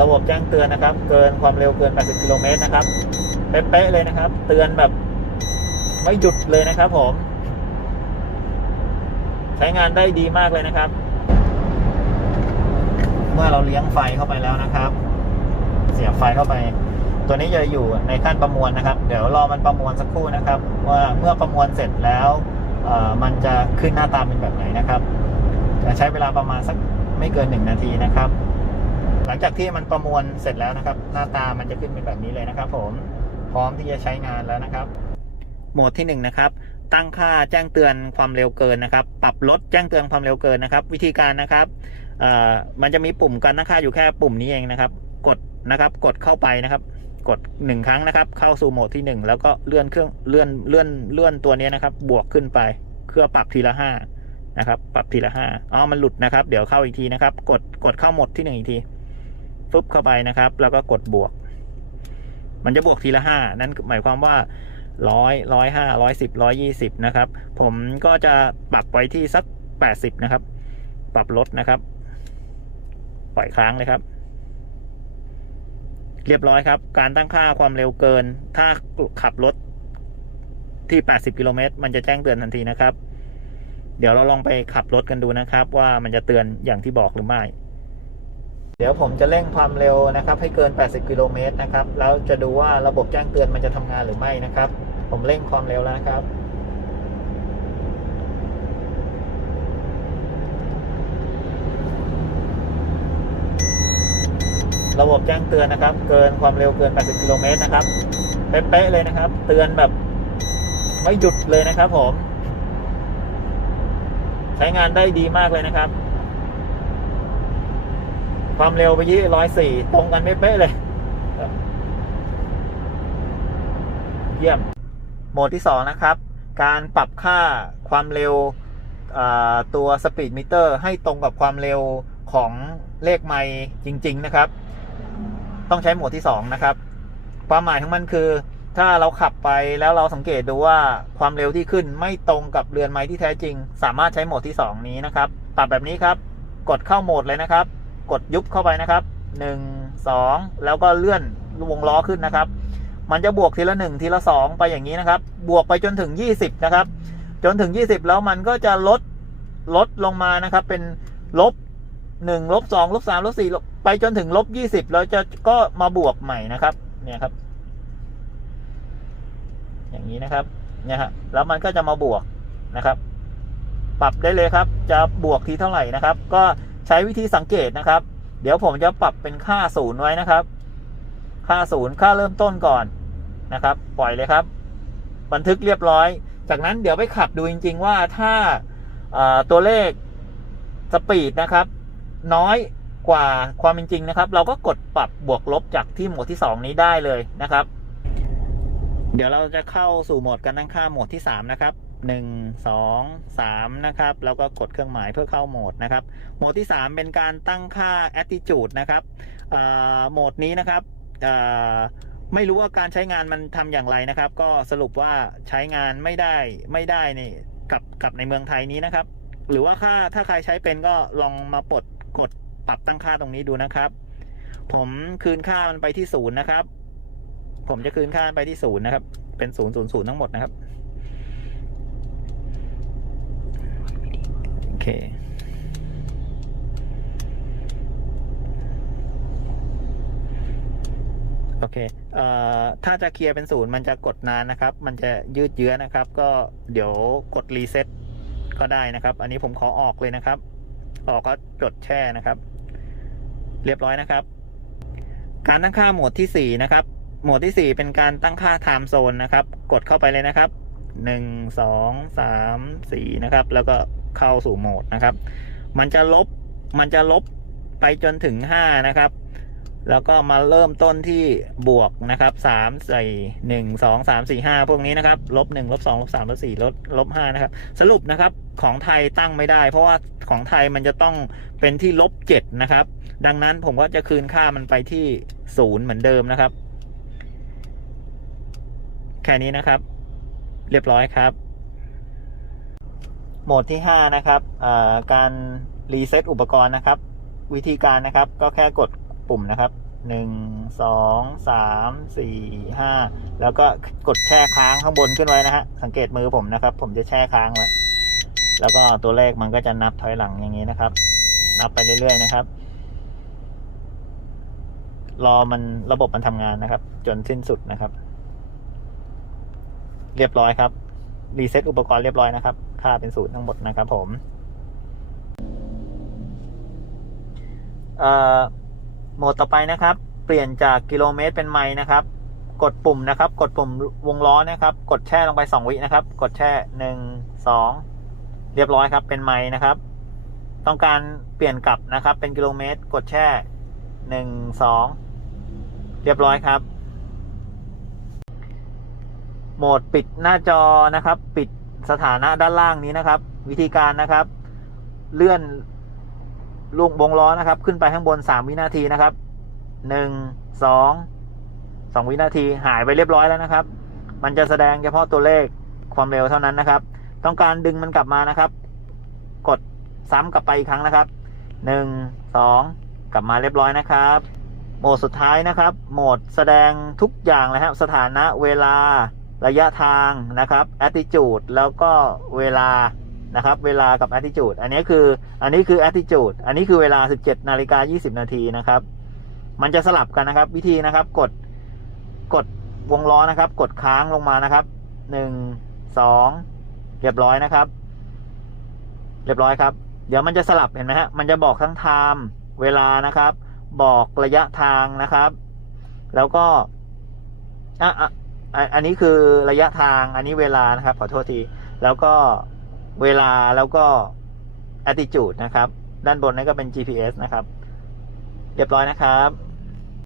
ระบบแจ้งเตือนนะครับ เกินความเร็วเกิน 80 กิโลเมตรนะครับ เป๊ะๆเลยนะครับ เตือนแบบไม่หยุดเลยนะครับผม ใช้งานได้ดีมากเลยนะครับ เมื่อเราเลี้ยงไฟเข้าไปแล้วนะครับ เสียบไฟเข้าไป ตัวนี้จะอยู่ในขั้นประมวลนะครับ เดี๋ยวรอมันประมวลสักครู่นะครับ ว่าเมื่อประมวลเสร็จแล้วมันจะขึ้นหน้าตาเป็นแบบไหนนะครับ จะใช้เวลาประมาณสักไม่เกินหนึ่งนาทีนะครับ หลังจากที่มันประมวลเสร็จแล้วนะครับ หน้าตามันจะขึ้นเป็นแบบนี้เลยนะครับ ผมพร้อมที่จะใช้งานแล้วนะครับ โหมดที่หนึ่งนะครับตั้งค่าแจ้งเตือนความเร็วเกินนะครับ ปรับลดแจ้งเตือนความเร็วเกินนะครับ วิธีการนะครับมันจะมีปุ่มการตั้งค่าอยู่แค่ปุ่มนี้เองนะครับ กดนะครับ กดเข้าไปนะครับ กดหนึ่งครั้งนะครับ เข้าสู่โหมดที่หนึ่งแล้วก็เลื่อนเครื่องเลื่อนเลื่อนเลื่อนตัวนี้นะครับ บวกขึ้นไปเพื่อปรับทีละห้านะครับ ปรับทีละห้าอ๋อมันหลุดนะครับ เดี๋ยวเข้าอีกทีนะครับ กดกดเข้าโหมดที่หนึ่งอีกที ฟึบเข้าไปนะครับ แล้วก็กดบวก มันจะบวกทีละห้านั่นหมายความว่าร้อยร้อยห้าร้อยสิบร้อยยี่สิบนะครับ ผมก็จะปรับไว้ที่สักแปดสิบนะครับ ปรับลดนะครับ ปล่อยค้างเลยครับ เรียบร้อยครับ การตั้งค่าความเร็วเกิน ถ้าขับรถที่ 80 กิโลเมตร มันจะแจ้งเตือนทันทีนะครับ เดี๋ยวเราลองไปขับรถกันดูนะครับ ว่ามันจะเตือนอย่างที่บอกหรือไม่ เดี๋ยวผมจะเร่งความเร็วนะครับ ให้เกิน 80 กิโลเมตรนะครับ แล้วจะดูว่าระบบแจ้งเตือนมันจะทำงานหรือไม่นะครับ ผมเร่งความเร็วแล้วนะครับระบบแจ้งเตือนนะครับ เกินความเร็วเกิน 80 กิโลเมตรนะครับ เป๊ะๆเลยนะครับ เตือนแบบไม่หยุดเลยนะครับผม ใช้งานได้ดีมากเลยนะครับ ความเร็วไปยี่ร้อยสี่ตรงกันเป๊ะเลย เยี่ยม โหมดที่สองนะครับ การปรับค่าความเร็วตัวสปีดมิเตอร์ให้ตรงกับความเร็วของเลขไมล์จริง ๆ นะครับ ต้องใช้โหมดที่สองนะครับ ความหมายของมันคือถ้าเราขับไปแล้วเราสังเกตดูว่าความเร็วที่ขึ้นไม่ตรงกับเรือนไม้ที่แท้จริง สามารถใช้โหมดที่สองนี้นะครับ ปรับแบบนี้ครับ กดเข้าโหมดเลยนะครับ กดยุบเข้าไปนะครับหนึ่งสองแล้วก็เลื่อนวงล้อขึ้นนะครับ มันจะบวกทีละหนึ่งทีละสองไปอย่างนี้นะครับ บวกไปจนถึงยี่สิบนะครับ จนถึงยี่สิบแล้วมันก็จะลดลดลงมานะครับ เป็นลบหนึ่งลบสองลบสามลบสี่ไปจนถึงลบยี่สิบแล้วจะก็มาบวกใหม่นะครับ เนี่ยครับ อย่างนี้นะครับ เนี่ยฮะแล้วมันก็จะมาบวกนะครับ ปรับได้เลยครับ จะบวกทีเท่าไหร่นะครับ ก็ ใช้วิธีสังเกตนะครับ เดี๋ยวผมจะปรับเป็นค่าศูนย์ไว้นะครับ ค่าศูนย์ค่าเริ่มต้นก่อนนะครับ ปล่อยเลยครับ บันทึกเรียบร้อย จากนั้นเดี๋ยวไปขับดูจริง ๆ ว่าถ้าตัวเลขสปีดนะครับ น้อยกว่าความเป็นจริงนะครับ เราก็กดปรับบวกลบจากที่โหมดที่ 2 นี้ได้เลยนะครับ เดี๋ยวเราจะเข้าสู่โหมดการตั้งค่าโหมดที่ 3 นะครับ 1 2 3 นะครับ แล้วก็กดเครื่องหมายเพื่อเข้าโหมดนะครับ โหมดที่ 3 เป็นการตั้งค่า attitude นะครับโหมดนี้นะครับไม่รู้ว่าการใช้งานมันทำอย่างไรนะครับ ก็สรุปว่าใช้งานไม่ได้ไม่ได้นี่กับกับในเมืองไทยนี้นะครับ หรือว่าค่าถ้าใครใช้เป็นก็ลองมาปลดกดปรับตั้งค่าตรงนี้ดูนะครับ ผมคืนค่ามันไปที่ศูนย์นะครับ ผมจะคืนค่าไปที่ศูนย์นะครับ เป็นศูนย์ศูนย์ศูนย์ทั้งหมดนะครับ โอ เค โอเคเอ่อถ้าจะเคลียร์เป็นศูนย์มันจะกดนานนะครับ มันจะยืดเยื้อนะครับ ก็เดี๋ยวกดรีเซ็ตก็ได้นะครับ อันนี้ผมขอออกเลยนะครับ ออกก็จดแช่นะครับ เรียบร้อยนะครับ การตั้งค่าโหมดที่4นะครับโหมดที่ 4 เป็นการตั้งค่า time zone นะครับ กดเข้าไปเลยนะครับ 1 2 3 4นะครับ แล้วก็เข้าสู่โหมดนะครับ มันจะลบมันจะลบไปจนถึง5นะครับ แล้วก็มาเริ่มต้นที่บวกนะครับสามใส่หนึ่งสองสามสี่ห้าพวกนี้นะครับลบหนึ่งลบสองลบสามลบสี่ลบลบห้านะครับ สรุปนะครับของไทยตั้งไม่ได้ เพราะว่าของไทยมันจะต้องเป็นที่ลบเจ็ดนะครับ ดังนั้นผมก็จะคืนค่ามันไปที่ศูนย์เหมือนเดิมนะครับ แค่นี้นะครับ เรียบร้อยครับ โหมดที่ 5 นะครับการรีเซ็ตอุปกรณ์นะครับ วิธีการนะครับก็แค่กดปุ่มนะครับหนึ่งสองสามสี่ห้าแล้วก็กดแช่ค้างข้างบนขึ้นไว้นะฮะ สังเกตมือผมนะครับ ผมจะแช่ค้างไว้ แล้วก็ตัวเลขมันก็จะนับถอยหลังอย่างนี้นะครับ นับไปเรื่อยๆนะครับ รอมันระบบมันทำงานนะครับ จนสิ้นสุดนะครับ เรียบร้อยครับรีเซ็ตอุปกรณ์เรียบร้อยนะครับ ค่าเป็นศูนย์ทั้งหมดนะครับผมโหมดต่อไปนะครับ เปลี่ยนจากกิโลเมตรเป็นไมล์นะครับ กดปุ่มนะครับ กดปุ่มวงล้อนะครับ กดแช่ลงไปสองวินะครับ กดแช่หนึ่งสองเรียบร้อยครับ เป็นไมล์นะครับ ต้องการเปลี่ยนกลับนะครับ เป็นกิโลเมตร กดแช่หนึ่งสองเรียบร้อยครับ โหมดปิดหน้าจอนะครับ ปิดสถานะด้านล่างนี้นะครับ วิธีการนะครับ เลื่อนลูกวงล้อนะครับ ขึ้นไปข้างบนสามวินาทีนะครับหนึ่งสองสองวินาทีหายไปเรียบร้อยแล้วนะครับ มันจะแสดงเฉพาะตัวเลขความเร็วเท่านั้นนะครับ ต้องการดึงมันกลับมานะครับ กดซ้ำกลับไปอีกครั้งนะครับหนึ่งสองกลับมาเรียบร้อยนะครับ โหมดสุดท้ายนะครับ โหมดแสดงทุกอย่างเลยครับสถานะเวลา ระยะทางนะครับ attitude แล้วก็เวลานะครับ เวลากับ attitude อันนี้คือ อันนี้คือ attitude อันนี้คือเวลา 17นาฬิกา20 นาทีนะครับ มันจะสลับกันนะครับ วิธีนะครับ กด กดวงล้อนะครับ กดค้างลงมานะครับหนึ่งสองเรียบร้อยนะครับ เรียบร้อยครับ เดี๋ยวมันจะสลับเห็นไหมฮะ มันจะบอกทั้งไทม์เวลานะครับ บอกระยะทางนะครับ แล้วก็อะ อันนี้คือระยะทางอันนี้เวลานะครับ ขอโทษที แล้วก็เวลาแล้วก็ attitude นะครับ ด้านบนนั่นก็เป็น GPS นะครับ เรียบร้อยนะครับ